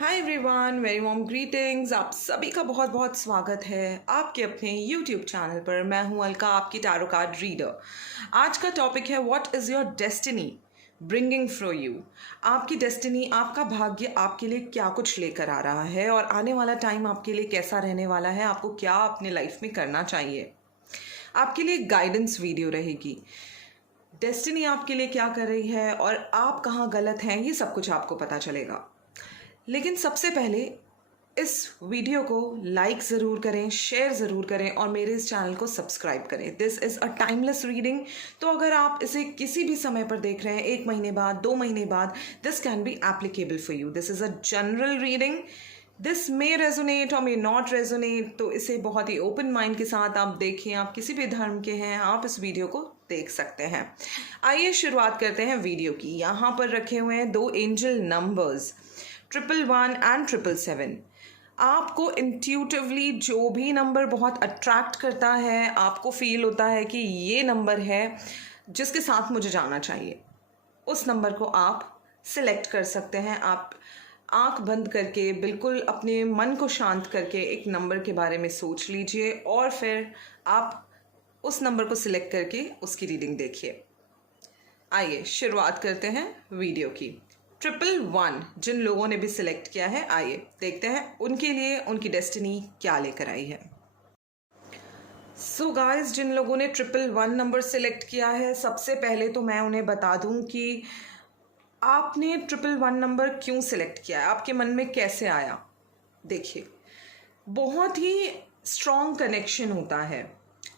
Hi everyone, very warm greetings. आप सभी का बहुत बहुत स्वागत है आपके अपने यूट्यूब चैनल पर। मैं हूं अलका, आपकी टैरो कार्ड रीडर। आज का टॉपिक है what is your destiny bringing for you. आपकी डेस्टिनी, आपका भाग्य आपके लिए क्या कुछ लेकर आ रहा है और आने वाला टाइम आपके लिए कैसा रहने वाला है, आपको क्या अपने लाइफ में करना चाहिए। आपके लिए गाइडेंस वीडियो रहेगी। डेस्टिनी आपके लिए क्या कर रही है और आप कहाँ गलत हैं, ये सब कुछ आपको पता चलेगा। लेकिन सबसे पहले इस वीडियो को लाइक ज़रूर करें, शेयर ज़रूर करें और मेरे इस चैनल को सब्सक्राइब करें। This is a timeless reading. तो अगर आप इसे किसी भी समय पर देख रहे हैं, 1 महीने बाद, 2 महीने बाद, this can be applicable for you. This is a general reading. This may resonate और मे नॉट रेजोनेट, तो इसे बहुत ही ओपन माइंड के साथ आप देखें। आप किसी भी धर्म के हैं, आप इस वीडियो को देख सकते हैं। आइए शुरुआत करते हैं वीडियो की। यहाँ पर रखे हुए हैं 2 एंजल नंबर्स 111 एंड 777। आपको इंट्यूटिवली जो भी नंबर बहुत अट्रैक्ट करता है, आपको फील होता है कि ये नंबर है जिसके साथ मुझे जाना चाहिए, उस नंबर को आप सिलेक्ट कर सकते हैं। आप आंख बंद करके बिल्कुल अपने मन को शांत करके एक नंबर के बारे में सोच लीजिए और फिर आप उस नंबर को सिलेक्ट करके उसकी रीडिंग देखिए। आइए शुरुआत करते हैं वीडियो की। 111 जिन लोगों ने भी सिलेक्ट किया है, आइए देखते हैं उनके लिए उनकी डेस्टिनी क्या लेकर आई है। सो गाइस, जिन लोगों ने 111 नंबर सिलेक्ट किया है, सबसे पहले तो मैं उन्हें बता दूं कि आपने 111 नंबर क्यों सिलेक्ट किया है, आपके मन में कैसे आया। देखिए, बहुत ही स्ट्रॉन्ग कनेक्शन होता है।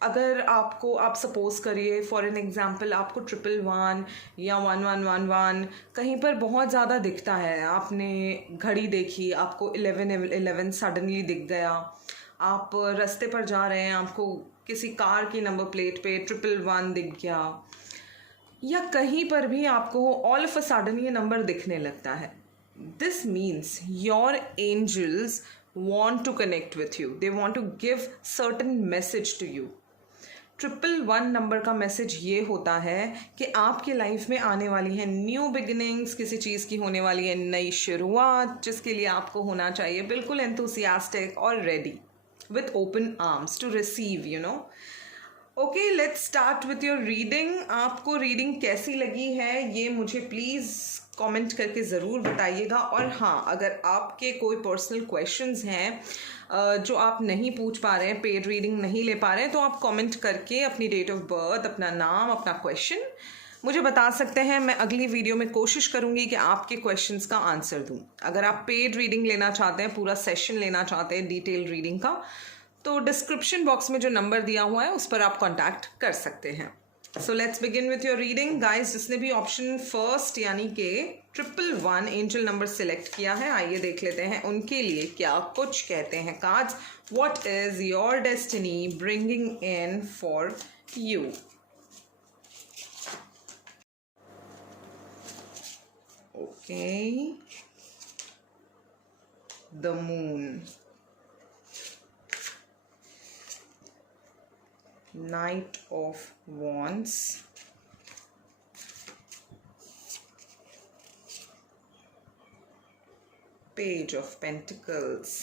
अगर आपको, आप सपोज करिए फॉर एन एग्जांपल, आपको 111 या 1111 कहीं पर बहुत ज़्यादा दिखता है, आपने घड़ी देखी, आपको 1111 सडनली दिख गया, आप रास्ते पर जा रहे हैं, आपको किसी कार की नंबर प्लेट पे 111 दिख गया, या कहीं पर भी आपको ऑल ऑफ अ सडन ये नंबर दिखने लगता है, this means your angels want to connect with you. They want to give certain message to you. 111 number का मैसेज ये होता है कि आपके लाइफ में आने वाली है न्यू बिगिनिंग्स, किसी चीज़ की होने वाली है नई शुरुआत, जिसके लिए आपको होना चाहिए बिल्कुल एंथुसियास्टिक और ready with open arms to receive, you know. Okay, let's start with your reading. आपको रीडिंग कैसी लगी है ये मुझे प्लीज़ कमेंट करके ज़रूर बताइएगा। और हाँ, अगर आपके कोई पर्सनल क्वेश्चंस हैं जो आप नहीं पूछ पा रहे हैं, पेड रीडिंग नहीं ले पा रहे हैं, तो आप कमेंट करके अपनी डेट ऑफ बर्थ, अपना नाम, अपना क्वेश्चन मुझे बता सकते हैं। मैं अगली वीडियो में कोशिश करूँगी कि आपके क्वेश्चंस का आंसर दूँ। अगर आप पेड रीडिंग लेना चाहते हैं, पूरा सेशन लेना चाहते हैं डिटेल रीडिंग का, तो डिस्क्रिप्शन बॉक्स में जो नंबर दिया हुआ है उस पर आप कॉन्टैक्ट कर सकते हैं। So let's begin with your reading guys. जिसने भी ऑप्शन फर्स्ट यानी कि 111 एंजल नंबर सिलेक्ट किया है, आइए देख लेते हैं उनके लिए क्या कुछ कहते हैं cards. What is your destiny bringing in for you. Okay, the moon, Knight of Wands, Page of Pentacles।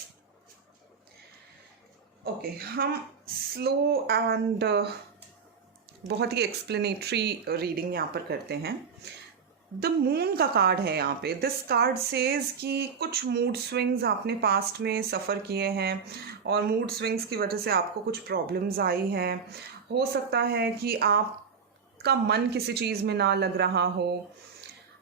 Okay, हम स्लो एंड बहुत ही एक्सप्लेनेटरी रीडिंग यहाँ पर करते हैं। द मून का कार्ड है यहाँ पे। दिस कार्ड सेज कि कुछ मूड स्विंग्स आपने पास्ट में सफ़र किए हैं और मूड स्विंग्स की वजह से आपको कुछ प्रॉब्लम्स आई हैं। हो सकता है कि आपका मन किसी चीज़ में ना लग रहा हो,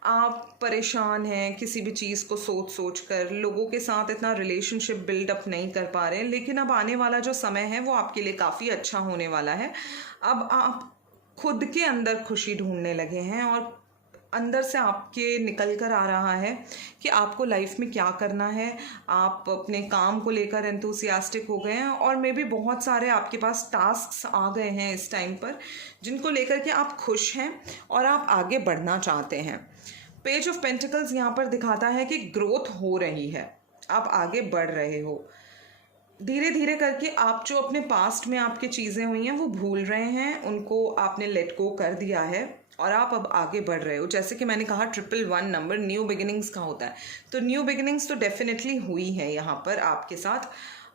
आप परेशान हैं किसी भी चीज़ को सोच सोच कर, लोगों के साथ इतना रिलेशनशिप बिल्डअप नहीं कर पा रहे हैं। लेकिन अब आने वाला जो समय है वो आपके लिए काफ़ी अच्छा होने वाला है। अब आप खुद के अंदर खुशी ढूंढने लगे हैं और अंदर से आपके निकल कर आ रहा है कि आपको लाइफ में क्या करना है। आप अपने काम को लेकर एंथुसियास्टिक हो गए हैं और मे भी बहुत सारे आपके पास टास्क्स आ गए हैं इस टाइम पर, जिनको लेकर के आप खुश हैं और आप आगे बढ़ना चाहते हैं। पेज ऑफ पेंटिकल्स यहाँ पर दिखाता है कि ग्रोथ हो रही है, आप आगे बढ़ रहे हो। धीरे धीरे करके आप जो अपने पास्ट में आपकी चीज़ें हुई हैं वो भूल रहे हैं, उनको आपने लेट गो कर दिया है और आप अब आगे बढ़ रहे हो। जैसे कि मैंने कहा 111 नंबर न्यू बिगिनिंग्स का होता है, तो न्यू बिगिनिंग्स तो डेफिनेटली हुई है यहाँ पर आपके साथ,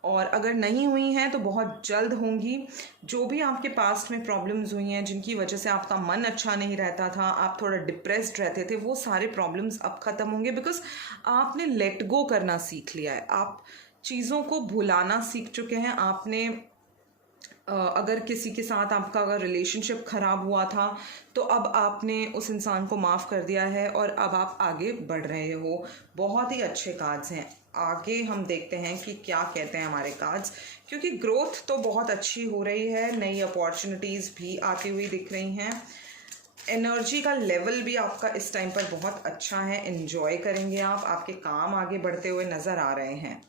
और अगर नहीं हुई हैं तो बहुत जल्द होंगी। जो भी आपके पास्ट में प्रॉब्लम्स हुई हैं जिनकी वजह से आपका मन अच्छा नहीं रहता था, आप थोड़ा डिप्रेस्ड रहते थे, वो सारे प्रॉब्लम्स अब ख़त्म होंगे, बिकॉज आपने लेट गो करना सीख लिया है, आप चीज़ों को भुलाना सीख चुके हैं। आपने अगर किसी के साथ आपका अगर रिलेशनशिप ख़राब हुआ था तो अब आपने उस इंसान को माफ़ कर दिया है और अब आप आगे बढ़ रहे हो। बहुत ही अच्छे कार्ड्स हैं। आगे हम देखते हैं कि क्या कहते हैं हमारे कार्ड्स, क्योंकि ग्रोथ तो बहुत अच्छी हो रही है, नई अपॉर्चुनिटीज़ भी आती हुई दिख रही हैं। एनर्जी का लेवल भी आपका इस टाइम पर बहुत अच्छा है, एंजॉय करेंगे आप, आपके काम आगे बढ़ते हुए नज़र आ रहे हैं।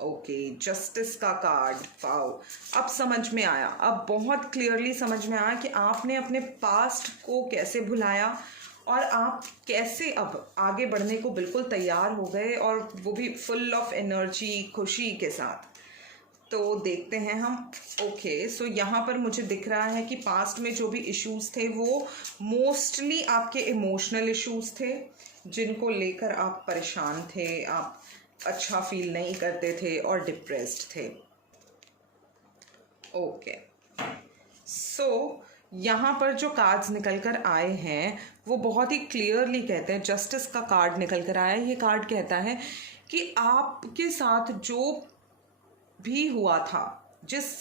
ओके, जस्टिस का कार्ड, वाओ, अब समझ में आया, अब बहुत क्लियरली समझ में आया कि आपने अपने पास्ट को कैसे भुलाया और आप कैसे अब आगे बढ़ने को बिल्कुल तैयार हो गए, और वो भी फुल ऑफ एनर्जी, खुशी के साथ। तो देखते हैं हम। ओके, सो यहाँ पर मुझे दिख रहा है कि पास्ट में जो भी इश्यूज थे वो मोस्टली आपके इमोशनल इश्यूज थे, जिनको लेकर आप परेशान थे, आप अच्छा फील नहीं करते थे और डिप्रेस्ड थे। ओके, सो यहाँ पर जो कार्ड्स निकल कर आए हैं वो बहुत ही क्लियरली कहते हैं, जस्टिस का कार्ड निकल कर आया है। ये कार्ड कहता है कि आपके साथ जो भी हुआ था, जिस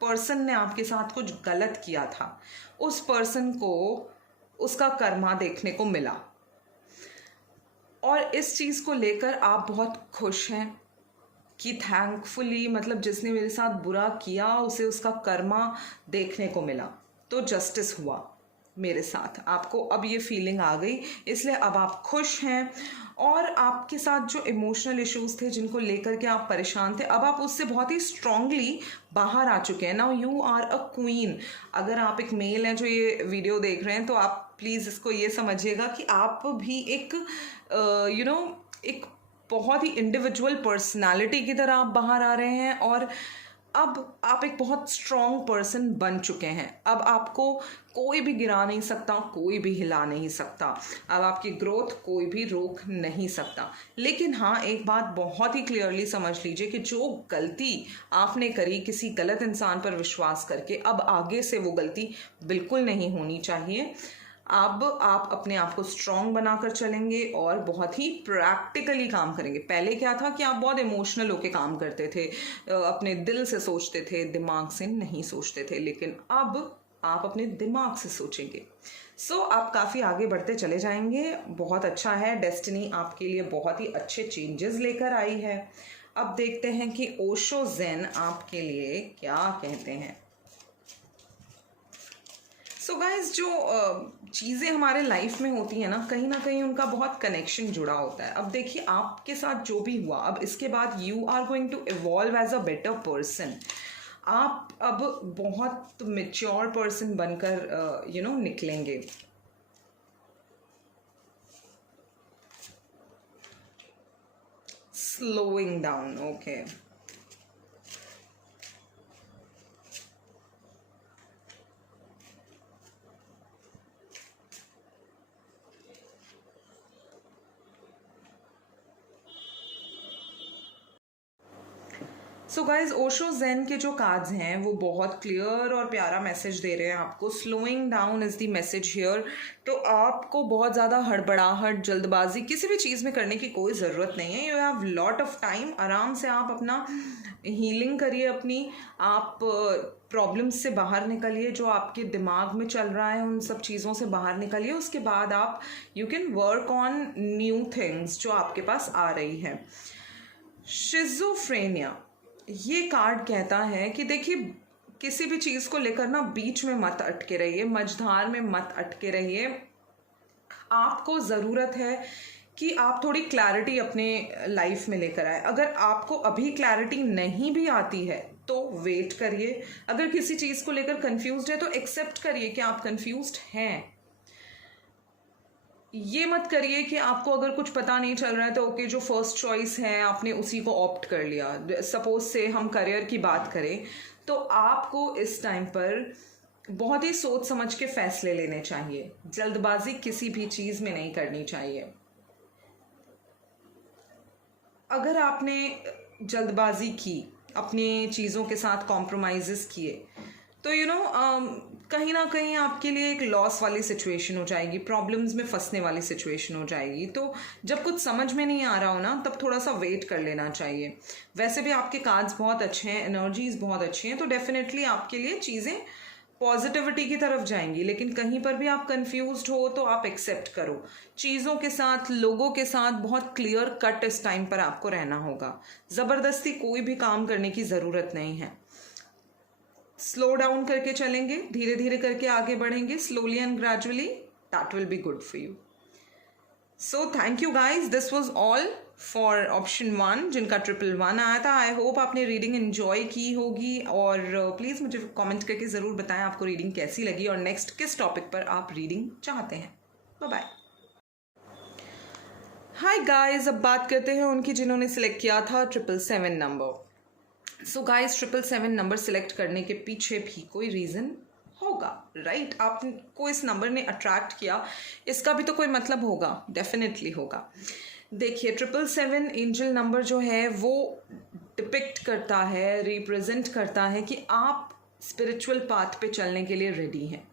पर्सन ने आपके साथ कुछ गलत किया था, उस पर्सन को उसका कर्मा देखने को मिला, और इस चीज़ को लेकर आप बहुत खुश हैं कि थैंकफुली, मतलब जिसने मेरे साथ बुरा किया उसे उसका कर्मा देखने को मिला, तो जस्टिस हुआ मेरे साथ। आपको अब ये फीलिंग आ गई, इसलिए अब आप खुश हैं, और आपके साथ जो इमोशनल इश्यूज थे जिनको लेकर के आप परेशान थे, अब आप उससे बहुत ही स्ट्रांगली बाहर आ चुके हैं। Now you are a queen. अगर आप एक मेल हैं जो ये वीडियो देख रहे हैं तो आप प्लीज़ इसको ये समझिएगा कि आप भी एक एक बहुत ही इंडिविजुअल पर्सनालिटी की तरह आप बाहर आ रहे हैं, और अब आप एक बहुत स्ट्रॉन्ग पर्सन बन चुके हैं। अब आपको कोई भी गिरा नहीं सकता, कोई भी हिला नहीं सकता, अब आपकी ग्रोथ कोई भी रोक नहीं सकता। लेकिन हाँ, एक बात बहुत ही क्लियरली समझ लीजिए कि जो गलती आपने करी किसी गलत इंसान पर विश्वास करके, अब आगे से वो गलती बिल्कुल नहीं होनी चाहिए। अब आप अपने आप को स्ट्रॉन्ग बनाकर चलेंगे और बहुत ही प्रैक्टिकली काम करेंगे। पहले क्या था कि आप बहुत इमोशनल होकर काम करते थे, अपने दिल से सोचते थे, दिमाग से नहीं सोचते थे, लेकिन अब आप अपने दिमाग से सोचेंगे। सो आप काफ़ी आगे बढ़ते चले जाएंगे। बहुत अच्छा है, डेस्टिनी आपके लिए बहुत ही अच्छे चेंजेस लेकर आई है। अब देखते हैं कि ओशो ज़ेन आपके लिए क्या कहते हैं। सो गाइज, जो चीज़ें हमारे लाइफ में होती हैं ना कहीं उनका बहुत कनेक्शन जुड़ा होता है। अब देखिए, आपके साथ जो भी हुआ, अब इसके बाद you are going to evolve as a better person. आप अब बहुत मेच्योर पर्सन बनकर निकलेंगे। Slowing down, okay. So guys, Osho Zen के जो कार्ड्स हैं वो बहुत क्लियर और प्यारा मैसेज दे रहे हैं आपको। Slowing down is the message here. तो आपको बहुत ज़्यादा हड़बड़ाहट, जल्दबाजी किसी भी चीज़ में करने की कोई ज़रूरत नहीं है। You have lot of time. आराम से आप अपना हीलिंग करिए, अपनी आप प्रॉब्लम्स से बाहर निकलिए, जो आपके दिमाग में चल रहा है उन सब चीज़ों से बाहर निकलिए। उसके बाद आप you can work on new things जो आपके पास आ रही है। शिज़ोफ्रेनिया, ये कार्ड कहता है कि देखिए, किसी भी चीज़ को लेकर ना बीच में मत अटके रहिए, मझधार में मत अटके रहिए। आपको ज़रूरत है कि आप थोड़ी क्लैरिटी अपने लाइफ में लेकर आए। अगर आपको अभी क्लैरिटी नहीं भी आती है तो वेट करिए। अगर किसी चीज़ को लेकर कंफ्यूज्ड है तो एक्सेप्ट करिए कि आप कंफ्यूज्ड हैं। ये मत करिए कि आपको अगर कुछ पता नहीं चल रहा है तो ओके, जो फर्स्ट चॉइस है आपने उसी को ऑप्ट कर लिया। सपोज से हम करियर की बात करें तो आपको इस टाइम पर बहुत ही सोच समझ के फैसले लेने चाहिए, जल्दबाजी किसी भी चीज़ में नहीं करनी चाहिए। अगर आपने जल्दबाजी की, अपनी चीज़ों के साथ कॉम्प्रोमाइज़ किए, तो कहीं ना कहीं आपके लिए एक लॉस वाली सिचुएशन हो जाएगी, प्रॉब्लम्स में फंसने वाली सिचुएशन हो जाएगी। तो जब कुछ समझ में नहीं आ रहा हो ना, तब थोड़ा सा वेट कर लेना चाहिए। वैसे भी आपके कार्ड्स बहुत अच्छे हैं, एनर्जीज बहुत अच्छी हैं, तो डेफिनेटली आपके लिए चीज़ें पॉजिटिविटी की तरफ जाएंगी। लेकिन कहीं पर भी आप कंफ्यूज्ड हो तो आप एक्सेप्ट करो। चीज़ों के साथ, लोगों के साथ बहुत क्लियर कट इस टाइम पर आपको रहना होगा। ज़बरदस्ती कोई भी काम करने की ज़रूरत नहीं है। स्लो डाउन करके चलेंगे, धीरे धीरे करके आगे बढ़ेंगे, slowly and gradually, that will be good for you. So thank you guys, this was all for option 1 जिनका 111 आया था। आई होप आपने रीडिंग एंजॉय की होगी, और प्लीज़ मुझे कमेंट करके ज़रूर बताएं आपको रीडिंग कैसी लगी और नेक्स्ट किस टॉपिक पर आप रीडिंग चाहते हैं। Bye bye. हाय गाइज, अब बात करते हैं उनकी जिन्होंने सिलेक्ट किया था 777 number. So guys, 777 number select करने के पीछे भी कोई रीज़न होगा, राइट? आपको इस नंबर ने अट्रैक्ट किया, इसका भी तो कोई मतलब होगा, डेफिनेटली होगा। देखिए, 777 एंजल नंबर जो है वो डिपिक्ट करता है, रिप्रेजेंट करता है कि आप स्पिरिचुअल पाथ पे चलने के लिए रेडी हैं।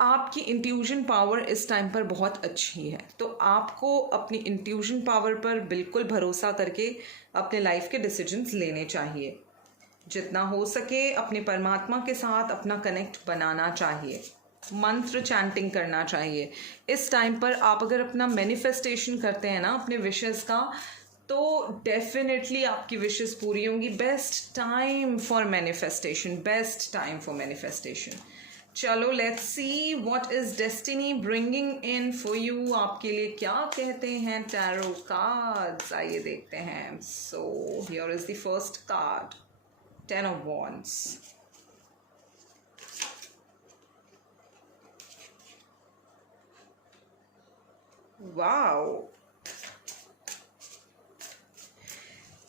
आपकी इंट्यूशन पावर इस टाइम पर बहुत अच्छी है, तो आपको अपनी इंट्यूशन पावर पर बिल्कुल भरोसा करके अपने लाइफ के डिसीजंस लेने चाहिए। जितना हो सके अपने परमात्मा के साथ अपना कनेक्ट बनाना चाहिए, मंत्र चैंटिंग करना चाहिए। इस टाइम पर आप अगर अपना मैनिफेस्टेशन करते हैं ना अपने विशेस का, तो डेफिनेटली आपकी विशेस पूरी होंगी। Best time for manifestation, best time for manifestation. चलो, let's see what is destiny bringing in for you. आपके लिए क्या कहते हैं टैरो कार्ड्स, आइए देखते हैं। So here is the first card, 10 of Wands. Wow,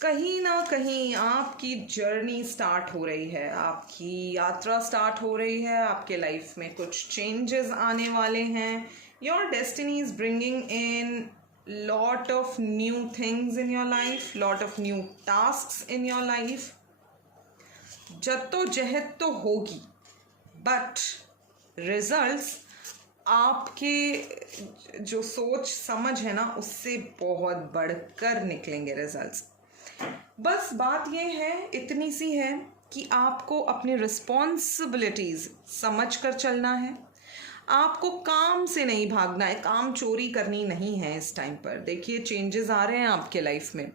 कहीं ना कहीं आपकी जर्नी स्टार्ट हो रही है, आपकी यात्रा स्टार्ट हो रही है, आपके लाइफ में कुछ चेंजेस आने वाले हैं। Your destiny is bringing in lot of new things in your life, lot of new tasks in your life. जद्दोजहद तो होगी, बट रिजल्ट्स आपके जो सोच समझ है ना, उससे बहुत बढ़कर निकलेंगे रिजल्ट्स। बस बात ये है, इतनी सी है कि आपको अपनी रिस्पॉन्सिबिलिटीज़ समझ कर चलना है। आपको काम से नहीं भागना है, काम चोरी करनी नहीं है इस टाइम पर। देखिए, चेंजेस आ रहे हैं आपके लाइफ में।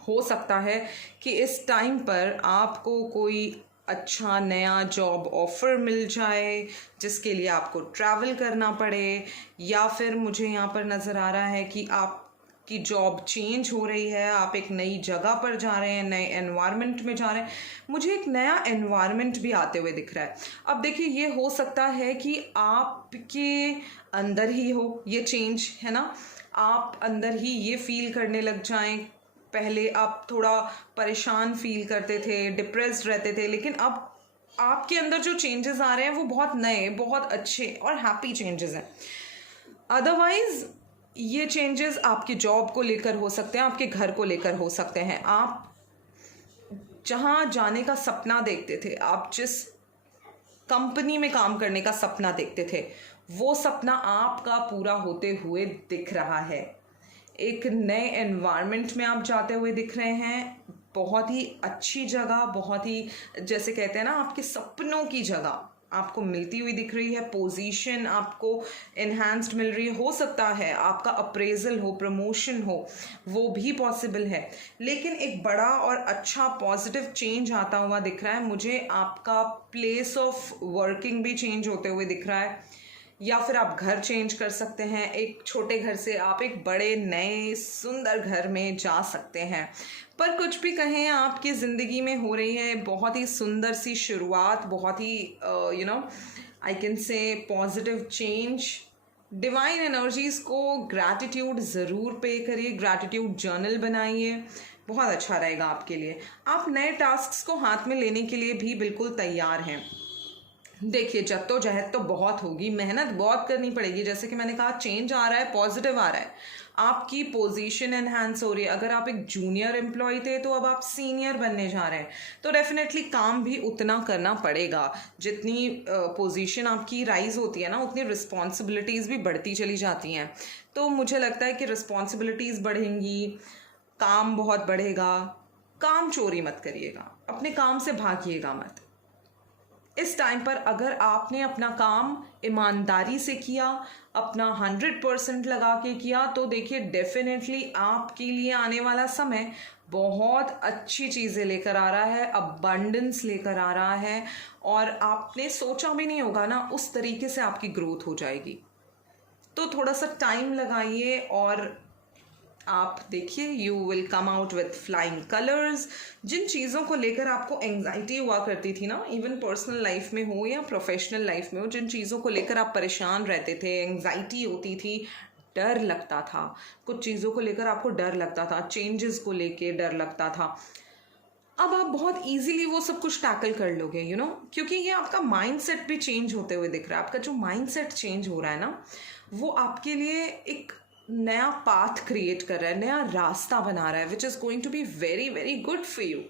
हो सकता है कि इस टाइम पर आपको कोई अच्छा नया जॉब ऑफर मिल जाए जिसके लिए आपको ट्रैवल करना पड़े, या फिर मुझे यहाँ पर नज़र आ रहा है कि आपकी जॉब चेंज हो रही है, आप एक नई जगह पर जा रहे हैं, नए एनवायरनमेंट में जा रहे हैं। मुझे एक नया एनवायरनमेंट भी आते हुए दिख रहा है। अब देखिए, ये हो सकता है कि आपके अंदर ही हो ये चेंज, है ना? आप अंदर ही ये फील करने लग जाएं। पहले आप थोड़ा परेशान फील करते थे, डिप्रेस्ड रहते थे, लेकिन अब आपके अंदर जो चेंजेस आ रहे हैं वो बहुत नए, बहुत अच्छे और हैप्पी चेंजेस हैं। अदरवाइज ये चेंजेस आपकी जॉब को लेकर हो सकते हैं, आपके घर को लेकर हो सकते हैं। आप जहाँ जाने का सपना देखते थे, आप जिस कंपनी में काम करने का सपना देखते थे, वो सपना आपका पूरा होते हुए दिख रहा है। एक नए एनवायरनमेंट में आप जाते हुए दिख रहे हैं, बहुत ही अच्छी जगह, बहुत ही जैसे कहते हैं ना, आपके सपनों की जगह आपको मिलती हुई दिख रही है। पोजीशन आपको इन्हांस्ड मिल रही है। हो सकता है आपका अप्रेजल हो, प्रमोशन हो, वो भी पॉसिबल है। लेकिन एक बड़ा और अच्छा पॉजिटिव चेंज आता हुआ दिख रहा है मुझे। आपका प्लेस ऑफ वर्किंग भी चेंज होते हुए दिख रहा है, या फिर आप घर चेंज कर सकते हैं। एक छोटे घर से आप एक बड़े नए सुंदर घर में जा सकते हैं। पर कुछ भी कहें, आपकी ज़िंदगी में हो रही है बहुत ही सुंदर सी शुरुआत, बहुत ही I can say positive change. Divine energies को ग्रैटिट्यूड ज़रूर पे करिए, ग्रैटिट्यूड जर्नल बनाइए, बहुत अच्छा रहेगा आपके लिए। आप नए टास्क्स को हाथ में लेने के लिए भी बिल्कुल तैयार हैं। देखिए जद्दोजहद तो बहुत होगी, मेहनत बहुत करनी पड़ेगी। जैसे कि मैंने कहा, चेंज आ रहा है, पॉजिटिव आ रहा है, आपकी पोजीशन एनहांस हो रही है। अगर आप एक जूनियर एम्प्लॉय थे तो अब आप सीनियर बनने जा रहे हैं, तो डेफिनेटली काम भी उतना करना पड़ेगा। जितनी पोजीशन आपकी राइज होती है ना, उतनी रिस्पॉन्सिबिलिटीज़ भी बढ़ती चली जाती हैं। तो मुझे लगता है कि रिस्पॉन्सिबिलिटीज़ बढ़ेंगी, काम बहुत बढ़ेगा। काम चोरी मत करिएगा, अपने काम से भागिएगा मत। इस टाइम पर अगर आपने अपना काम ईमानदारी से किया, अपना 100% लगा के किया, तो देखिए डेफिनेटली आपके लिए आने वाला समय बहुत अच्छी चीज़ें लेकर आ रहा है, अबंडेंस लेकर आ रहा है। और आपने सोचा भी नहीं होगा ना, उस तरीके से आपकी ग्रोथ हो जाएगी। तो थोड़ा सा टाइम लगाइए और आप देखिए, you will come out with flying colours. जिन चीज़ों को लेकर आपको एंग्जाइटी हुआ करती थी ना, इवन पर्सनल लाइफ में हो या प्रोफेशनल लाइफ में हो, जिन चीज़ों को लेकर आप परेशान रहते थे, एंग्जाइटी होती थी, डर लगता था, कुछ चीज़ों को लेकर आपको डर लगता था, चेंजेस को लेकर डर लगता था, अब आप बहुत इजीली वो सब कुछ टैकल कर लोगे, यू नो, क्योंकि ये आपका माइंडसेट भी चेंज होते हुए दिख रहा है। आपका जो माइंडसेट चेंज हो रहा है ना, वो आपके लिए एक नया पाथ क्रिएट कर रहा है, नया रास्ता बना रहा है, which is going to be very very good for you.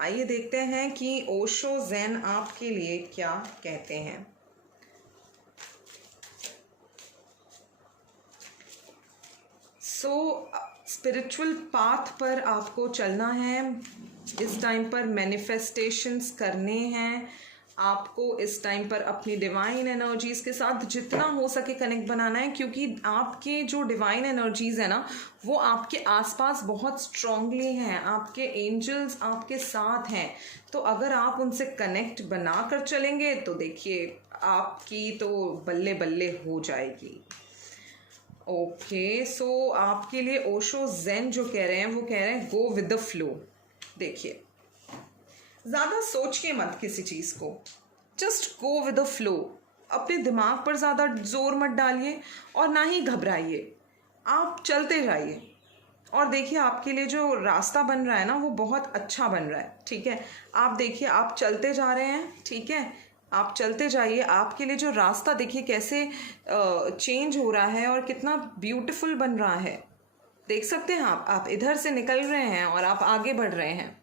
आइए देखते हैं कि ओशो ज़ेन आपके लिए क्या कहते हैं। स्पिरिचुअल पाथ पर आपको चलना है, इस टाइम पर मैनिफेस्टेशंस करने हैं आपको, इस टाइम पर अपनी डिवाइन एनर्जीज़ के साथ जितना हो सके कनेक्ट बनाना है, क्योंकि आपके जो डिवाइन एनर्जीज़ है ना, वो आपके आसपास बहुत स्ट्रांगली हैं, आपके एंजल्स आपके साथ हैं। तो अगर आप उनसे कनेक्ट बना कर चलेंगे तो देखिए आपकी तो बल्ले बल्ले हो जाएगी। ओके, सो आपके लिए ओशो ज़ेन जो कह रहे हैं, वो कह रहे हैं गो विद द फ्लो। देखिए, ज़्यादा सोच के मत किसी चीज़ को, just go with the flow. अपने दिमाग पर ज़्यादा जोर मत डालिए और ना ही घबराइए, आप चलते जाइए और देखिए आपके लिए जो रास्ता बन रहा है ना, वो बहुत अच्छा बन रहा है। ठीक है, आप देखिए, आप चलते जा रहे हैं, ठीक है, आप चलते जाइए, आपके लिए जो रास्ता देखिए कैसे चेंज हो रहा है और कितना ब्यूटीफुल बन रहा है। देख सकते हैं आप इधर से निकल रहे हैं और आप आगे बढ़ रहे हैं।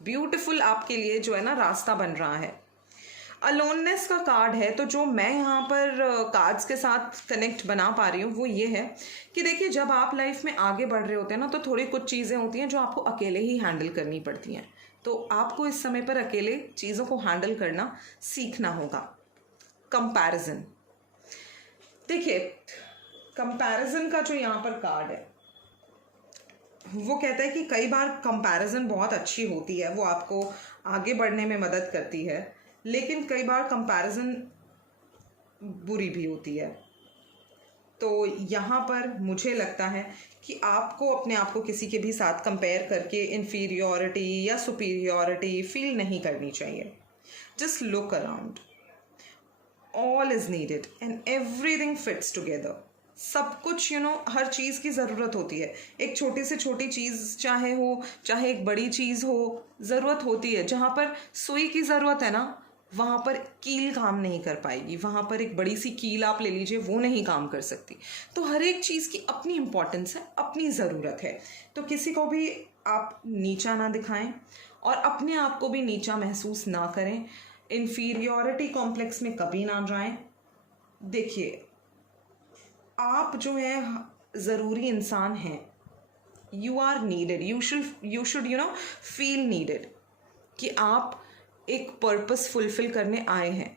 ब्यूटीफुल आपके लिए जो है ना रास्ता बन रहा है। अलोननेस का कार्ड है, तो जो मैं यहाँ पर कार्ड्स के साथ कनेक्ट बना पा रही हूँ वो ये है कि देखिए, जब आप लाइफ में आगे बढ़ रहे होते हैं ना, तो थोड़ी कुछ चीज़ें होती हैं जो आपको अकेले ही हैंडल करनी पड़ती हैं। तो आपको इस समय पर अकेले चीज़ों को हैंडल करना सीखना होगा। कंपैरिजन, देखिए कंपैरिजन का जो यहाँ पर कार्ड है, वो कहता है कि कई बार कंपैरिजन बहुत अच्छी होती है, वो आपको आगे बढ़ने में मदद करती है, लेकिन कई बार कंपैरिजन बुरी भी होती है। तो यहाँ पर मुझे लगता है कि आपको अपने आप को किसी के भी साथ कंपेयर करके इन्फीरियॉरिटी या सुपीरियॉरिटी फील नहीं करनी चाहिए। Just look around, all is needed and everything fits together. सब कुछ हर चीज़ की ज़रूरत होती है। एक छोटी से छोटी चीज़ चाहे हो, चाहे एक बड़ी चीज़ हो, ज़रूरत होती है। जहाँ पर सुई की ज़रूरत है ना, वहाँ पर कील काम नहीं कर पाएगी। वहाँ पर एक बड़ी सी कील आप ले लीजिए, वो नहीं काम कर सकती। तो हर एक चीज़ की अपनी इम्पोर्टेंस है, अपनी ज़रूरत है। तो किसी को भी आप नीचा ना दिखाएं और अपने आप को भी नीचा महसूस ना करें। इन्फीरियॉरिटी कॉम्प्लेक्स में कभी ना जाएं। देखिए, आप जो है ज़रूरी इंसान हैं। You are needed, you should feel needed, कि आप एक पर्पस फुलफिल करने आए हैं।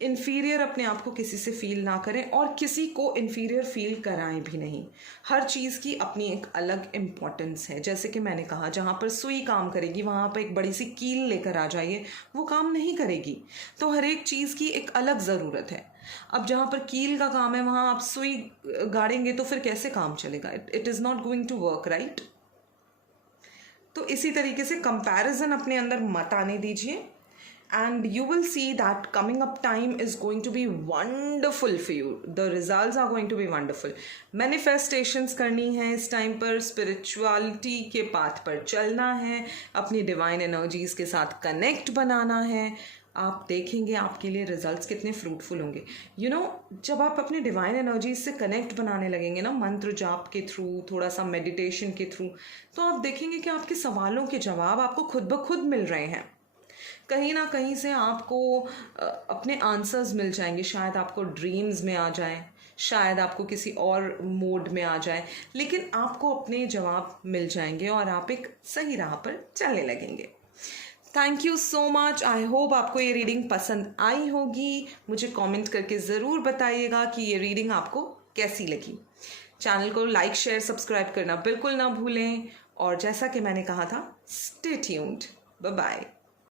इन्फीरियर अपने आप को किसी से फील ना करें और किसी को इन्फीरियर फील कराएं भी नहीं। हर चीज़ की अपनी एक अलग इम्पॉर्टेंस है। जैसे कि मैंने कहा, जहाँ पर सुई काम करेगी वहाँ पर एक बड़ी सी कील लेकर आ जाइए, वो काम नहीं करेगी। तो हर एक चीज़ की एक अलग ज़रूरत है। अब जहाँ पर कील का काम है, वहाँ आप सुई गाड़ेंगे तो फिर कैसे काम चलेगा? It is not going to work, right? तो इसी तरीके से कंपैरिजन अपने अंदर मत आने दीजिए, and you will see that coming up time is going to be wonderful for you. The results are going to be wonderful. Manifestations करनी है इस टाइम पर, spirituality के पाथ पर चलना है, अपनी divine energies के साथ connect बनाना है, आप देखेंगे आपके लिए रिजल्ट्स कितने फ्रूटफुल होंगे। जब आप अपने डिवाइन एनर्जी से कनेक्ट बनाने लगेंगे ना, मंत्र जाप के थ्रू, थोड़ा सा मेडिटेशन के थ्रू, तो आप देखेंगे कि आपके सवालों के जवाब आपको खुद ब खुद मिल रहे हैं। कहीं ना कहीं से आपको अपने आंसर्स मिल जाएंगे। शायद आपको ड्रीम्स में आ जाएं, शायद आपको किसी और मोड में आ जाए, लेकिन आपको अपने जवाब मिल जाएंगे और आप एक सही राह पर चलने लगेंगे। Thank you so much. I hope आपको ये रीडिंग पसंद आई होगी। मुझे कमेंट करके ज़रूर बताइएगा कि ये रीडिंग आपको कैसी लगी। चैनल को लाइक, शेयर, सब्सक्राइब करना बिल्कुल ना भूलें। और जैसा कि मैंने कहा था, स्टे ट्यून्ड। Bye bye.